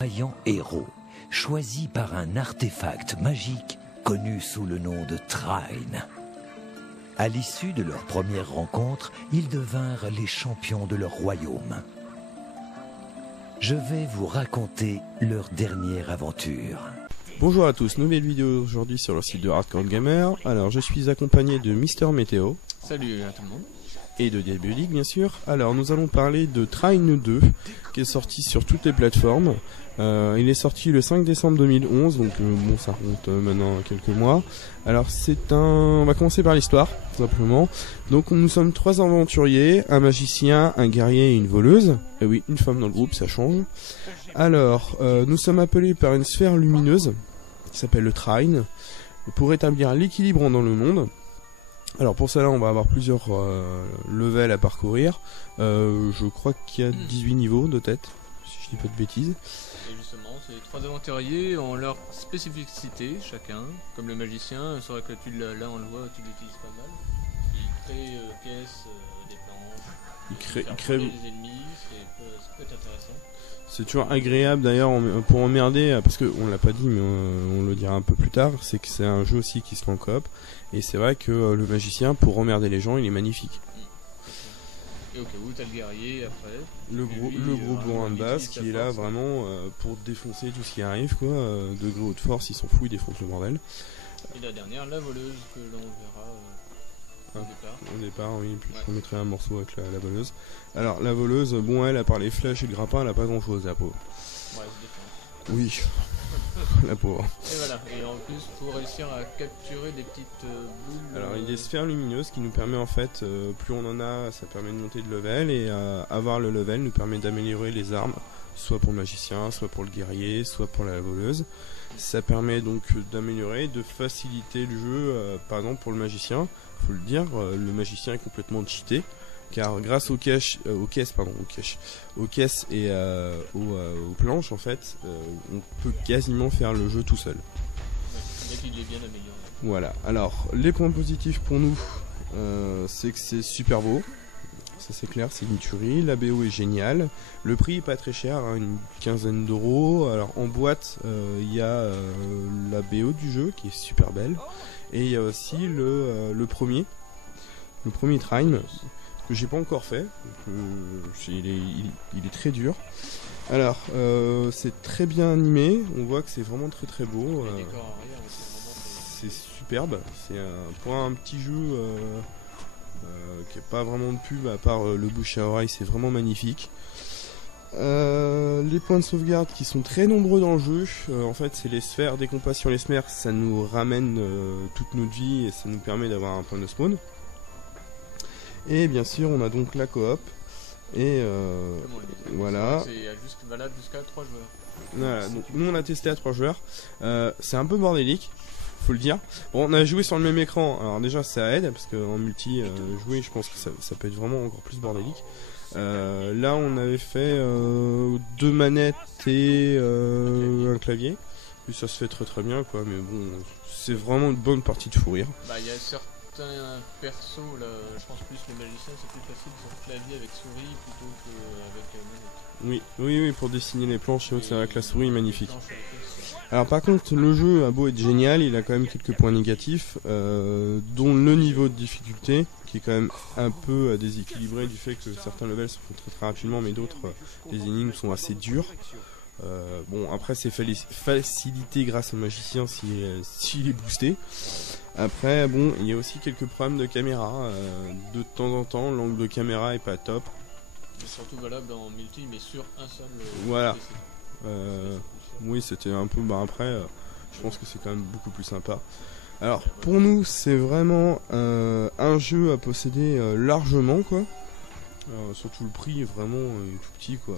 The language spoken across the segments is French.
vaillant héros, choisi par un artefact magique connu sous le nom de Trine. À l'issue de leur première rencontre, ils devinrent les champions de leur royaume. Je vais vous raconter leur dernière aventure. Bonjour à tous, nouvelle vidéo aujourd'hui sur le site de Hardcore Gamer. Alors je suis accompagné de Mister Météo. Salut à tout le monde. Et de Diabolique bien sûr. Alors nous allons parler de Trine 2 qui est sorti sur toutes les plateformes. Il est sorti le 5 décembre 2011, donc bon ça remonte maintenant à quelques mois. Alors on va commencer par l'histoire tout simplement. Donc nous sommes 3 aventuriers, un magicien, un guerrier et une voleuse. Et oui, une femme dans le groupe, ça change. Alors nous sommes appelés par une sphère lumineuse qui s'appelle le Trine pour établir l'équilibre dans le monde. Alors pour cela on va avoir plusieurs levels à parcourir. Je crois qu'il y a 18 niveaux de tête, si je dis pas de bêtises. Et justement, ces 3 aventuriers ont leur spécificité chacun. Comme le magicien, c'est vrai que là on le voit, tu l'utilises pas mal. Il crée caisses, des planches, Il crée des ennemis, ça peut être intéressant. C'est toujours agréable d'ailleurs pour emmerder, parce qu'on l'a pas dit mais on le dira un peu plus tard, c'est que c'est un jeu aussi qui se fait en coop. Et c'est vrai que le magicien, pour emmerder les gens, il est magnifique. Et au cas où, t'as le guerrier après. Le gros bourrin de base qui est là vraiment pour défoncer tout ce qui arrive, quoi. Degré haute force, il s'en fout, il défonce le bordel. Et la dernière, la voleuse, que l'on verra au départ, oui, puis je mettrai un morceau avec la voleuse. Alors, la voleuse, bon, elle, à part les flèches et le grappin, elle a pas grand chose, la pauvre. Ouais, c'est oui. La pauvre. Et voilà, et en plus pour réussir à capturer des petites boules. Alors il y a des sphères lumineuses qui nous permet en fait, plus on en a, ça permet de monter de level, et avoir le level nous permet d'améliorer les armes, soit pour le magicien, soit pour le guerrier, soit pour la voleuse. Ça permet donc d'améliorer, de faciliter le jeu, par exemple pour le magicien, faut le dire, le magicien est complètement cheaté. Car grâce aux caisses et aux planches, en fait, on peut quasiment faire le jeu tout seul. Ouais, il est bien amélioré. Voilà. Alors, les points positifs pour nous, c'est que c'est super beau. Ça c'est clair, c'est une tuerie. La BO est géniale. Le prix est pas très cher, hein, une quinzaine d'euros. Alors en boîte, il y a la BO du jeu qui est super belle. Et il y a aussi le premier Trine, que j'ai pas encore fait, il est très dur. Alors c'est très bien animé, on voit que c'est vraiment très très beau. C'est superbe, c'est pour un petit jeu qui n'a pas vraiment de pub à part le bouche à oreille, c'est vraiment magnifique. Les points de sauvegarde qui sont très nombreux dans le jeu, en fait c'est les sphères, dès qu'on passe sur les sphères ça nous ramène toute notre vie et ça nous permet d'avoir un point de spawn. Et bien sûr on a donc la coop et voilà. C'est valable jusqu'à 3 joueurs. Voilà, donc nous on a testé à 3 joueurs. C'est un peu bordélique, faut le dire. Bon, on a joué sur le même écran, alors déjà ça aide parce qu'en multi jouer je pense que ça peut être vraiment encore plus bordélique. Là on avait fait 2 manettes et un clavier. Et ça se fait très très bien quoi, mais bon c'est vraiment une bonne partie de fou rire. Bah il y a certains persos là, je pense plus le magicien c'est plus facile sur clavier avec souris plutôt qu'avec manette. Oui, pour dessiner les planches, c'est avec la souris magnifique. Alors par contre le jeu a beau être génial, il a quand même quelques points négatifs, dont le niveau de difficulté qui est quand même un peu déséquilibré du fait que certains levels se font très très rapidement mais d'autres les énigmes sont assez dures. Bon après c'est facilité grâce au magicien s'il est boosté. Après bon il y a aussi quelques problèmes de caméra, de temps en temps l'angle de caméra est pas top. C'est surtout valable en multi mais sur un seul voilà. Oui c'était un peu après je pense que c'est quand même beaucoup plus sympa. Alors pour nous c'est vraiment un jeu à posséder largement quoi. Surtout le prix est vraiment tout petit quoi.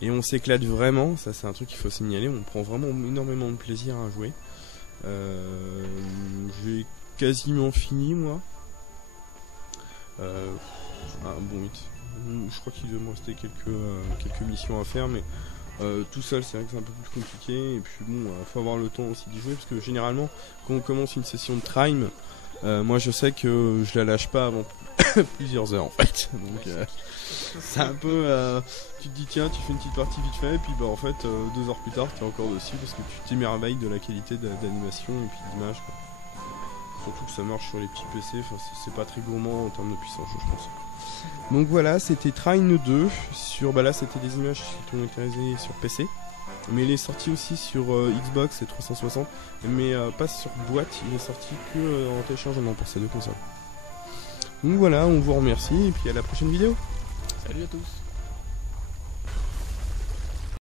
Et on s'éclate vraiment, ça c'est un truc qu'il faut signaler, on prend vraiment énormément de plaisir à jouer. J'ai quasiment fini moi. Bon hit. Je crois qu'il doit me rester quelques missions à faire, mais tout seul c'est vrai que c'est un peu plus compliqué. Et puis bon, faut avoir le temps aussi d'y jouer, parce que généralement quand on commence une session de Trine, moi je sais que je la lâche pas avant plusieurs heures en fait. Donc c'est un peu, tu te dis tiens, tu fais une petite partie vite fait, et puis bah en fait 2 heures plus tard t'es encore dessus parce que tu t'émerveilles de la qualité d'animation et puis d'image. Surtout que ça marche sur les petits PC, enfin c'est pas très gourmand en termes de puissance je pense. Donc voilà, c'était Trine 2 sur, bah là c'était des images qui ont été réalisées sur PC. Mais il est sorti aussi sur Xbox et 360, mais pas sur boîte, il est sorti que en téléchargement pour ces 2 consoles. Donc voilà, on vous remercie et puis à la prochaine vidéo. Salut à tous.